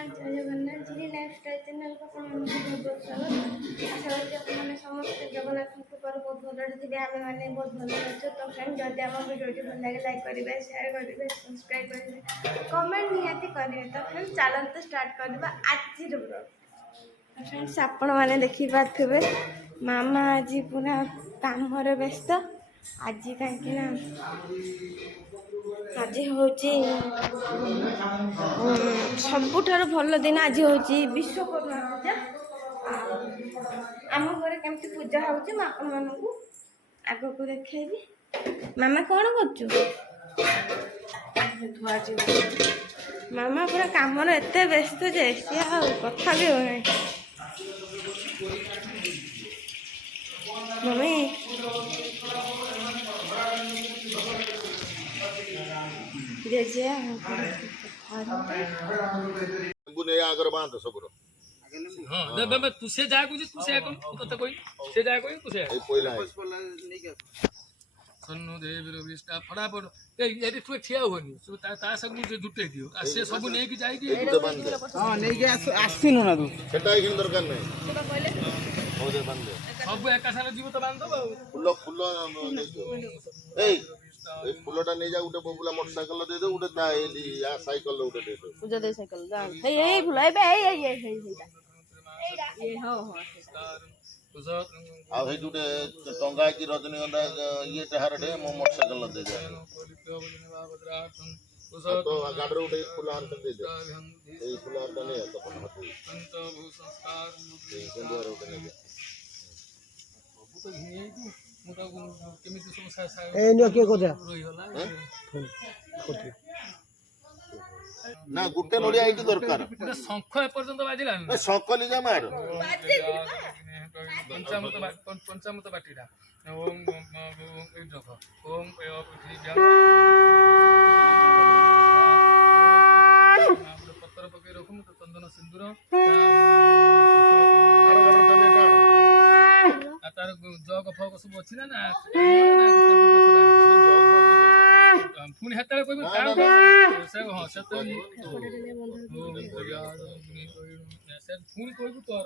जय Jagannath ji lifestyle channel को बहुत बहुत स्वागत। आशा करছি আপনারা ସମସ୍ତେ ଜଗନ୍ନାଥଙ୍କ କୃପାରୁ ବହୁତ ଭଲରେ ଥିବେ। ଆମେମାନେ ବହୁତ ଭଲରେ ଅଛୁ। ତ ଫ୍ରେଣ୍ଡ ଯଦି ଆମ ଭିଡ଼ିଓଟି ଭଲ ଲାଗେ ଲାଇକ୍ କରିବେ, ସେୟାର କରିବେ, ସବସ୍କ୍ରାଇବ୍ କରିବେ, କମେଣ୍ଟ ନିହାତି କରିବେ। ତ ଫ୍ରେଣ୍ଡ ଚାଲନ୍ତୁ ଷ୍ଟାର୍ଟ କରିବା ଆଜିର ବ୍ଲଗ୍। ତ ଫ୍ରେଣ୍ଡସ୍ ଆପଣମାନେ ଦେଖିପାରୁଥିବେ ମାମା ଆଜି ପୁରା କାମରେ ବ୍ୟସ୍ତ। ଆଜି କାହିଁକି ନା ଆଜି ହେଉଛି ସବୁଠାରୁ ଭଲ ଦିନ। ଆଜି ହେଉଛି ବିଶ୍ୱକର୍ମା ପୂଜା। ଆମ ଘରେ କେମିତି ପୂଜା ହେଉଛି ମୁଁ ଆପଣମାନଙ୍କୁ ଆଗକୁ ଦେଖେଇବି। ମାମା କ'ଣ କରୁଛୁ? ମାମା ପୁରା କାମରେ ଏତେ ବ୍ୟସ୍ତ ଯେ ସିଏ ଆଉ କଥା ବି ହେଉନାହିଁ। ମମି ଜେଜେ आगर बांध सब हां दे बे तू से जा कुछ तू से कौन तो कोई से जा कोई तू से ए पहिला है सन्नु देव रविष्टा फटाफट ए यदि तू ठिया होनी सो ता सब मुझे जुटे दियो आ से सब नै कि जाई कि बांध दे हां नै कि आसिनु ना तू सेटा ही दरकार नहीं ସେଟା କହିଲେ हो दे बांध दे सब एका सारे जीव तो बांध दो फुल फुल ए ए फुलटा नै जा उठे बबुला मोटरसाइकिल दे दे उठे ता या साइकिल उठे दे दे पूजा दे साइकिल जा हे फुल ए हो आ हे जुटे टंगा की रजनीगंधा ये टहार दे मो मोटरसाइकिल दे दे तो गाडर उठे फुल आन दे दे ए फुल आन ने तो अपन हाथ संत भू संस्कार ए संदूर उठे ने बाबू तो घिए तू मोटा केमिति सब सा ए नियो के कोजा रोई होला ना गुटे नडिया आइटी दरकार पूरा शंख ए पर्यंत बाजिला ए सकली जा मार पंचामृत बाटीटा ओम ओम पत्थर पकई रखू चंदन सिंदूर तार जग फग सब अच्छी ना पुणी हाथ कहबी हाँ से पुणी कहबू तोर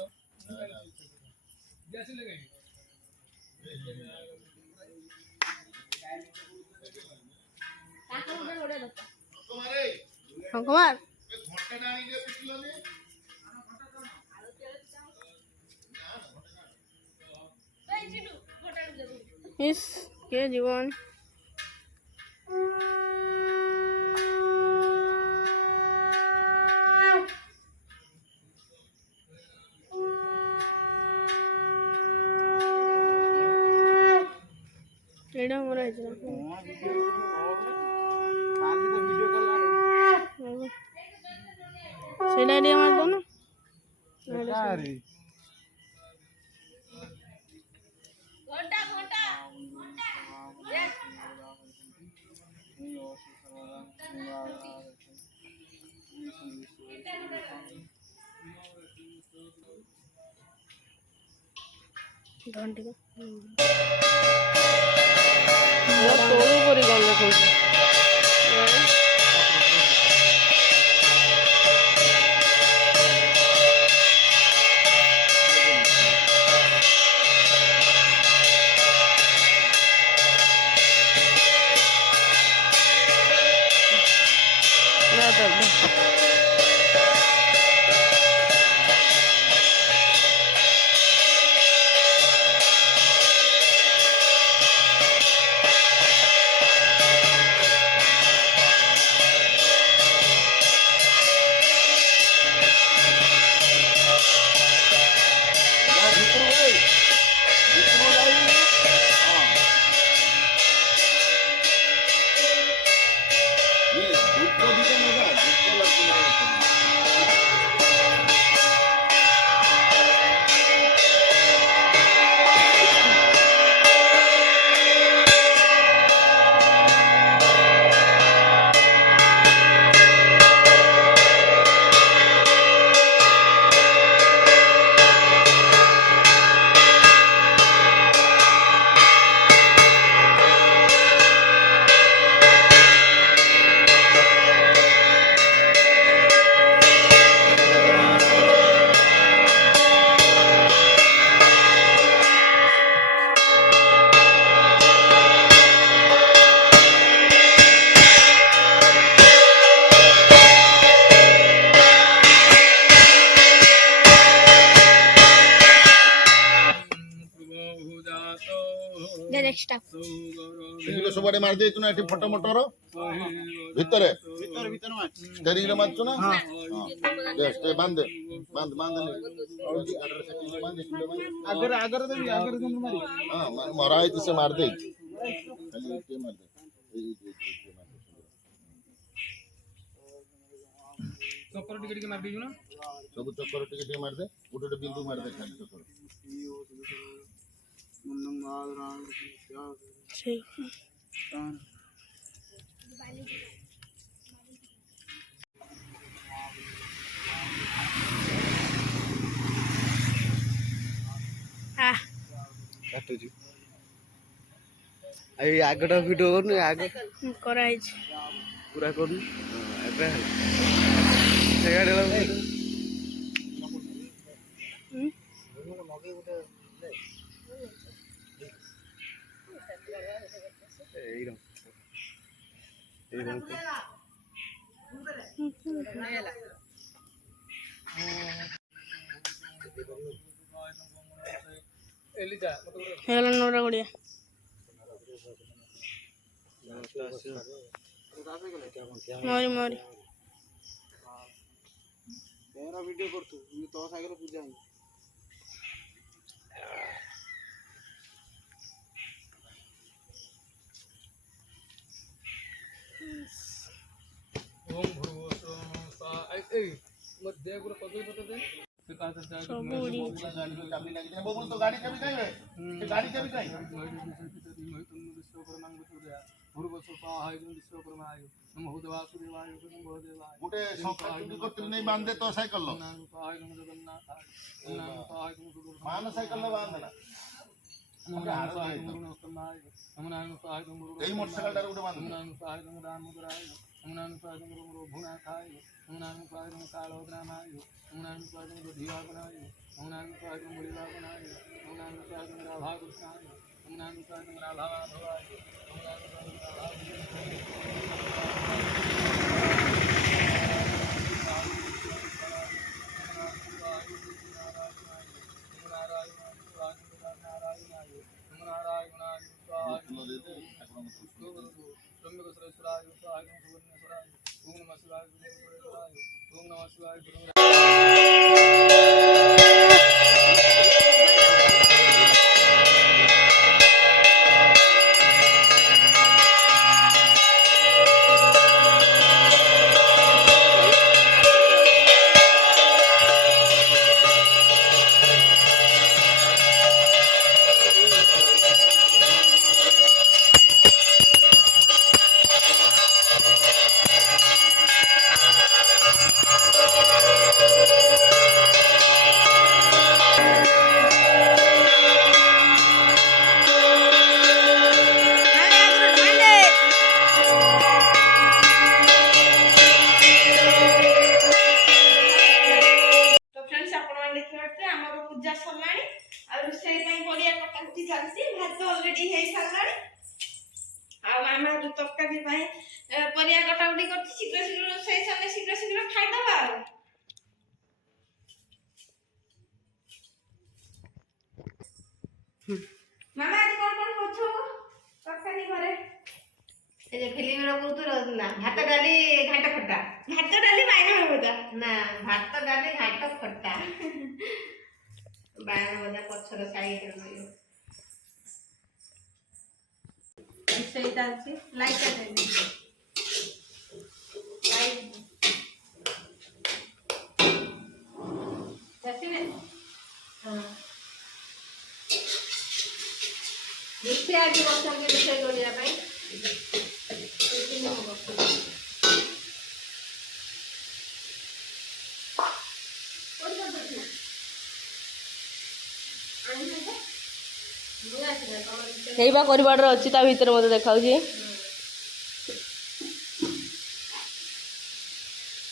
କୁମାର ইস কে জীবন এটা মনে হয়েছিল সেটা দিয়ে আমার তো না घंटे का तोड़ू परी गल देखो স্টাফ ଏଗୁলো ସବୁଆଡେ ମାରି ଦେଇଛୁ ନା ଏଠି ଫଟୋ ମଟର ଭିତରେ ଷ୍ଟେରିଂରେ ମାରିଛୁ ନା ବାନ୍ଧ ବାନ୍ଧ ଆଗରେ ଆଗରେ ଦେବି ଆଗରେ କିନ୍ତୁ ମାରି ମରା ହେଇଛି ସେ ମାରି ଦେଇଛି ଖାଲି ଏଇଠି ମାରିଦେ ଚକ୍ର ଟିକେ ଟିକେ ମାରି ଦେଇଛୁ ନା ସବୁ ଚକ୍କର ଟିକେ ଟିକେ ମାରିଦେ ଗୋଟେ ଗୋଟେ ବିନ୍ଦୁ ମାରିଦେ ଖାଲି ଚକ୍କର କାଟୁଛି ଏଇ ଆଗଟା ଭିଡିଓ କରୁନି ଆଗ କରାହେଇଛି ପୁରା କରୁନି ଏବେ ହେଲା ସେ ଗାଡି ଏଲିଦା ହେଇଗଲା ନୋରା ଗୁଡିଆ ମରି ମରି ଭିଡିଓ କରୁଛୁ ତୋ ସାଙ୍ଗରେ ପୂଜା ହେଇନି ଓମ୍ ଭୁର୍ଭୁବସ୍ୱଃ ଏଇ ମୋ ଦେହ ଗୁଡା କଦଳୀ ପତ୍ର ଦେ ସେ କାହା ସବୁ ଉଡି ଚାବି ଲାଗିଛି ବବୁଲ ତ ଗାଡି ଚାବି କାଇଁ ସେ ଗାଡି ଚାବି କାଇଁ ଗୋଟେ ଶଙ୍ଖା ଚୁଡ଼ି କରିଥିଲି ନେଇ ବାନ୍ଧେ ତ ସାଇକେଲ ମାନ ସାଇକେଲ ବାନ୍ଧେ ନା ଏଇ ମୋଟରସାଇକେଲଟାରେ ଗୋଟେ ବାନ୍ଧେ ତରକାରୀ ପାଇଁ ପରିବା କଟାକଟି କରୁଛି ଶୀଘ୍ର ଶୀଘ୍ର ରୋଷେଇ ସରିଲେ ଶୀଘ୍ର ଶୀଘ୍ର ଖାଇଦବା ଆଉ ମାମା ଆଜି କଣ କଣ କରୁଛୁ ତରକାରୀ ଘରେ ଏ ଯେ ଫିଲ୍ମର କହୁଥିଲ ନା ଭାତ ଡାଲି ଘାଣ୍ଟ ଖଟା ଭାତ ଡାଲି ବାଇଗଣ ଭଜା ନା ଭାତ ଡାଲି ଘାଣ୍ଟ ଖଟା ବାଇଗଣ ଭଜା ପଛର ସାଇଡରେ ରହିବ ସେଇଟା ଅଛି ଲାଇଟ୍ ଦେବି ଆସିବେ ହଁ ରୋଷେଇ ଆଜି ବସନ୍ତି ରୋଷେଇ କରିବା ପାଇଁ ହେଇବା କରିବାରେ ଅଛି ତା ଭିତରେ ମତେ ଦେଖାଉଛି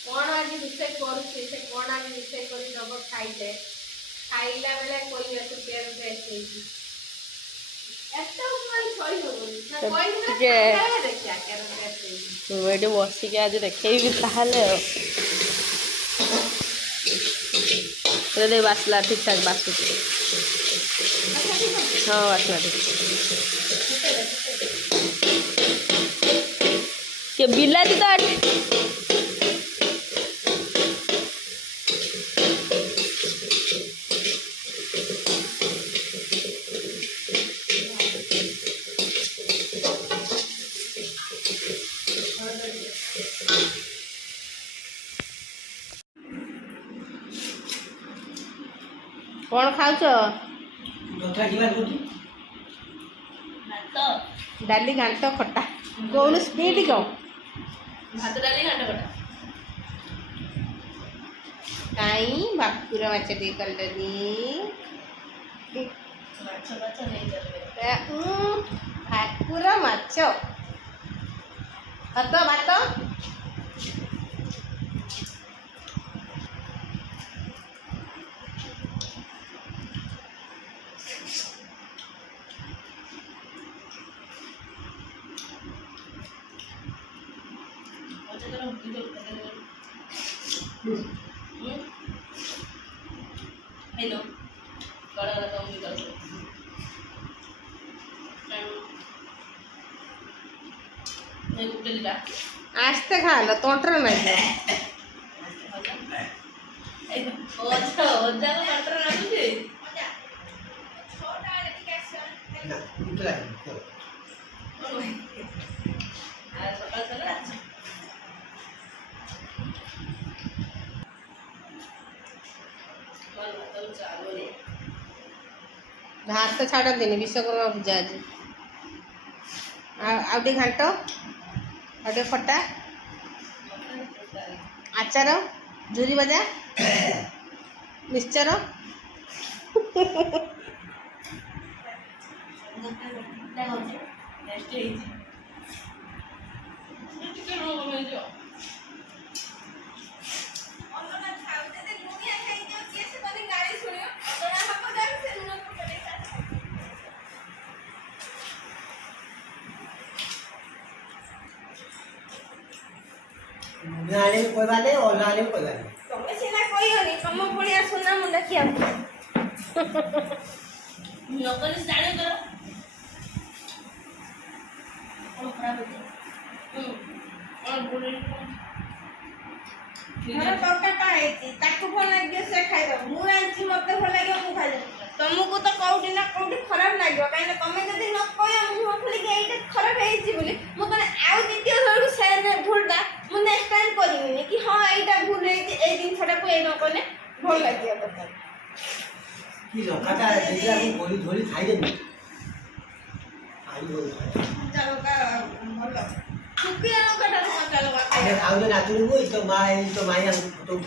କଣ ଆଜି ରୋଷେଇ କରୁଛି ସେ କଣ ଆଜି ରୋଷେଇ କରି ଦବ ଖାଇଲେ ଖାଇଲା ବେଳେ କହିବାକୁ କେୟାର ବେଷ୍ଟ ହେଇଛି ଏତେ ଉପରେ ସହି ହବନି ଟିକେ ଦେଖିବା କେୟାର ବେଷ୍ଟ ହେଇଛି ମୁଁ ଏଠି ବସିକି ଆଜି ଦେଖେଇବି ତାହେଲେ ଆଉ ବାସିଲା ଠିକ ଠାକ ବାସୁଛି ହଁ ବାସିଲା ଠିକ ସେ ବିଲାତି ତ କଣ ଖାଉଛ? ଡାଲି ଘାଣ୍ଟ ଖଟା କौन स्पीड कौन ଭାତ ଡାଲି ଘାଣ୍ଟ ଖଟା କାଇଁ ଭାକୁର ମାଛ ଟିକେ କଲନି ମାଛ ମାଛ ନେଇ ଚାଲିବେ ଭାକୁର ମାଛ ଭାତ ଭାତ हेलो कड़ा कड़ा कम निकल मैं गुप्ते लिखा आस्ते खा लो तोटर नहीं ओ अच्छा ओजा को कटर आनु जे आ सकाळ सकाळ भात तो छाड़ देनी विश्वकर्मा पूजा आज आउटे घाट आउटे खटा आचार झुरी भजा मिक्सचर नेक्स्ट है चिकन रोल में जो गाने कोई बात नहीं और गाने कोई बात नहीं ତମେ ସିନା କହିବନି ତମ ଭଳିଆ ସୁନା ମୁଁ ଦେଖିବାକୁ नौकरी से जाने करो और खराब हो गया और बोले ମୋର ତରକାରୀଟା ହେଇଛି ତାକୁ ଭଲ ଲାଗିବ ସେ ଖାଇଦବ ମୁଁ ଜାଣିଛି ମତେ ଭଲ ଲାଗିବ ମୁଁ ଖାଇଦେବି ତମକୁ ତ କୋଉଠି ନା କୋଉଠି ଖରାପ ଲାଗିବ କାହିଁକିନା ତମେ ଯଦି ନ କହିବ ମୁଁ ଖୋଲିକି ଏଇଟା ଖରାପ ହେଇଛି ବୋଲି ମୁଁ ତାହେଲେ ଆଉ ଦ୍ୱିତୀୟ ଥରକୁ ସେ ଭୁଲଟା ମୁଁ ନେକ୍ସଟ ଟାଇମ୍ କରିବିନି କି ହଁ ଏଇଟା ଭୁଲ ହେଇଛି ଏଇ ଜିନିଷଟାକୁ ଏଇ ନ କଲେ ଭଲ ଲାଗିବ ତରକାରୀ कि लंकाटा देखला को गोली धोली खाई दे आई बोल କଞ୍ଚା ଲଙ୍କା ଭଲ ଶୁଖିଲା ଲଙ୍କାଟା କଞ୍ଚା ଲଙ୍କା अरे खाऊ दे नातू को इसको माई तो माई हम तो